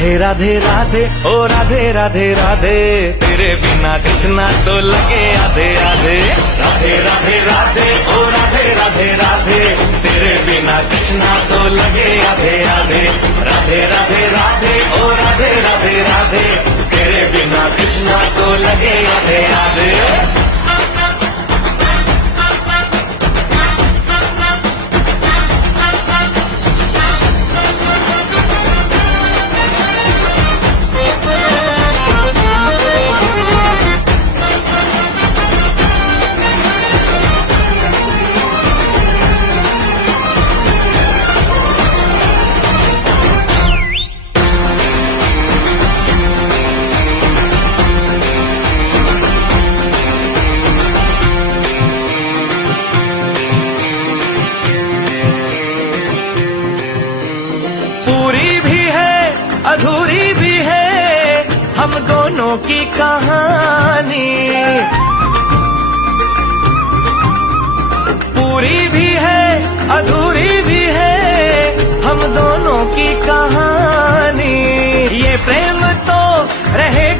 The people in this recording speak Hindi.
राधे राधे राधे ओ राधे राधे राधे, तेरे बिना कृष्णा तो लगे आधे आधे। राधे राधे राधे ओ राधे राधे राधे, तेरे बिना कृष्णा तो लगे आधे आधे। राधे राधे राधे ओ राधे राधे राधे, तेरे बिना कृष्णा तो लगे आधे आधे। पूरी भी है अधूरी भी है हम दोनों की कहानी। पूरी भी है अधूरी भी है हम दोनों की कहानी। ये प्रेम तो रहेगा।